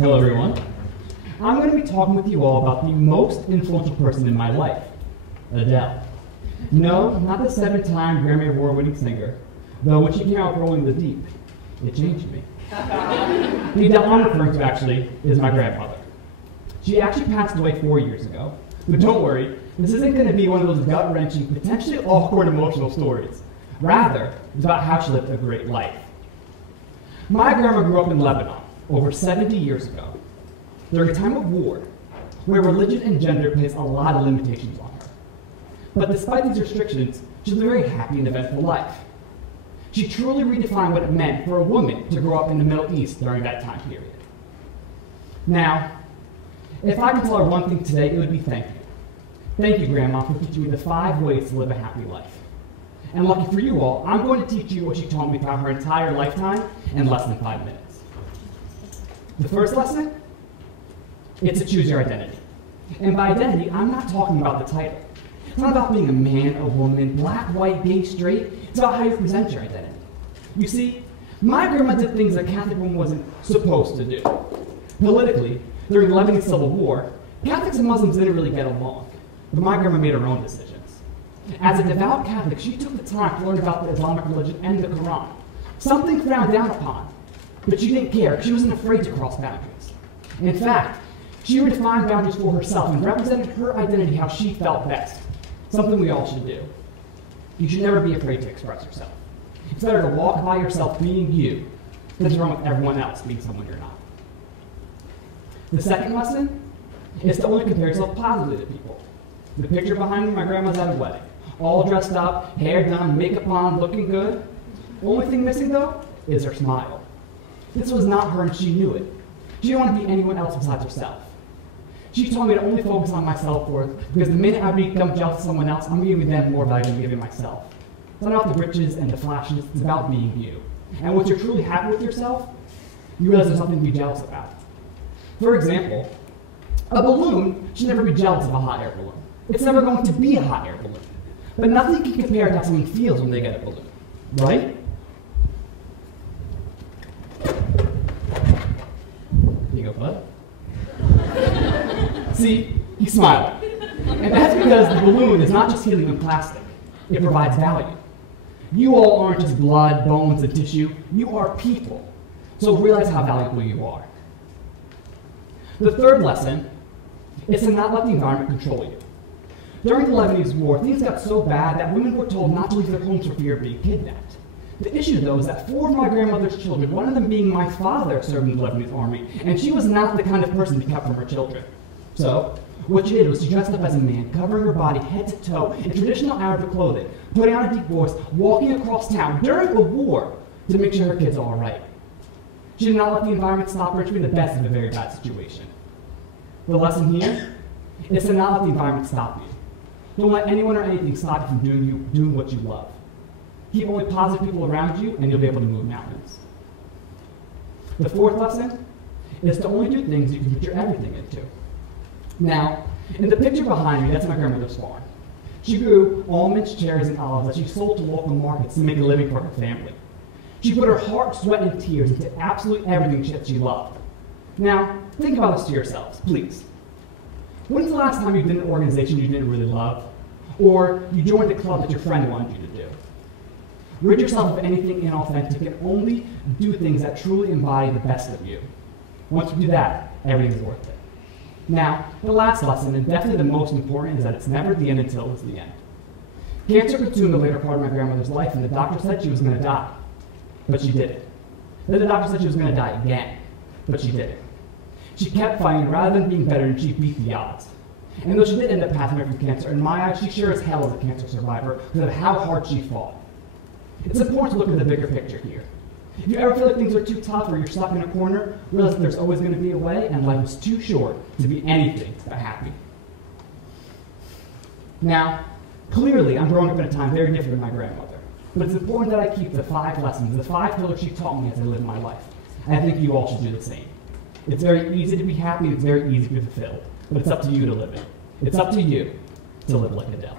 Hello everyone. I'm going to be talking with you all about the most influential person in my life, Adele. No, not the 7-time Grammy Award-winning singer, though when she came out Rolling the Deep, it changed me. The Adele I'm referring to actually is my grandmother. She actually passed away 4 years ago, but don't worry, this isn't going to be one of those gut-wrenching, potentially awkward emotional stories. Rather, it's about how she lived a great life. My grandma grew up in Lebanon over 70 years ago, during a time of war, where religion and gender placed a lot of limitations on her. But despite these restrictions, she lived a very happy and eventful life. She truly redefined what it meant for a woman to grow up in the Middle East during that time period. Now, if I could tell her one thing today, it would be thank you. Thank you, Grandma, for teaching me the 5 ways to live a happy life. And lucky for you all, I'm going to teach you what she taught me throughout her entire lifetime in less than 5 minutes. The first lesson? It's to choose your identity. And by identity, I'm not talking about the title. It's not about being a man, a woman, black, white, gay, straight. It's about how you present your identity. You see, my grandma did things a Catholic woman wasn't supposed to do. Politically, during the Lebanese Civil War, Catholics and Muslims didn't really get along, but my grandma made her own decisions. As a devout Catholic, she took the time to learn about the Islamic religion and the Quran, something frowned down upon. But she didn't care. She wasn't afraid to cross boundaries. In fact, she redefined boundaries for herself and represented her identity how she felt best, something we all should do. You should never be afraid to express yourself. It's better to walk by yourself being you than to run with everyone else being someone you're not. The second lesson is to only compare yourself positively to people. The picture behind me, my grandma's at a wedding, all dressed up, hair done, makeup on, looking good. Only thing missing, though, is her smile. This was not her, and she knew it. She didn't want to be anyone else besides herself. She told me to only focus on my self-worth, because the minute I become jealous of someone else, I'm giving them more value than giving myself. It's not about the riches and the flashes, it's about being you. And once you're truly happy with yourself, you realize there's nothing to be jealous about. For example, a balloon should never be jealous of a hot air balloon. It's never going to be a hot air balloon. But nothing can compare to how someone feels when they get a balloon, right? Here you go, bud. See, he's smiling. And that's because the balloon is not just helium and plastic. It provides value. You all aren't just blood, bones, and tissue. You are people. So realize how valuable you are. The third lesson is to not let the environment control you. During the Lebanese War, things got so bad that women were told not to leave their homes for fear of being kidnapped. The issue, though, is that 4 of my grandmother's children, one of them being my father, served in the Lebanese army, and she was not the kind of person to be kept from her children. So, what she did was she dressed up as a man, covering her body head to toe in traditional Arabic clothing, putting on a deep voice, walking across town during a war to make sure her kids are all right. She did not let the environment stop her. She made the best of a very bad situation. The lesson here is to not let the environment stop you. Don't let anyone or anything stop you from doing what you love. Keep only positive people around you, and you'll be able to move mountains. The fourth lesson is to only do things you can put your everything into. Now, in the picture behind me, that's my grandmother's farm. She grew almonds, cherries, and olives that she sold to local markets to make a living for her family. She put her heart, sweat, and tears into absolutely everything that she loved. Now, think about this to yourselves, please. When's the last time you did an organization you didn't really love? Or you joined a club that your friend wanted you to do? Rid yourself of anything inauthentic and only do things that truly embody the best of you. Once you do that, everything's worth it. Now, the last lesson, and definitely the most important, is that it's never the end until it's the end. Cancer consumed the later part of my grandmother's life, and the doctor said she was going to die. But she didn't. Then the doctor said she was going to die again. But she didn't. She kept fighting rather than being better, and she beat the odds. And though she did end up passing away from cancer, in my eyes, she sure as hell is a cancer survivor because of how hard she fought. It's important to look at the bigger picture here. If you ever feel like things are too tough or you're stuck in a corner, realize that there's always going to be a way, and life is too short to be anything but happy. Now, clearly, I'm growing up in a time very different than my grandmother, but it's important that I keep the 5 lessons, the 5 pillars she taught me as I live my life. And I think you all should do the same. It's very easy to be happy, it's very easy to be fulfilled, but it's up to you to live it. It's up to you to live like Adele.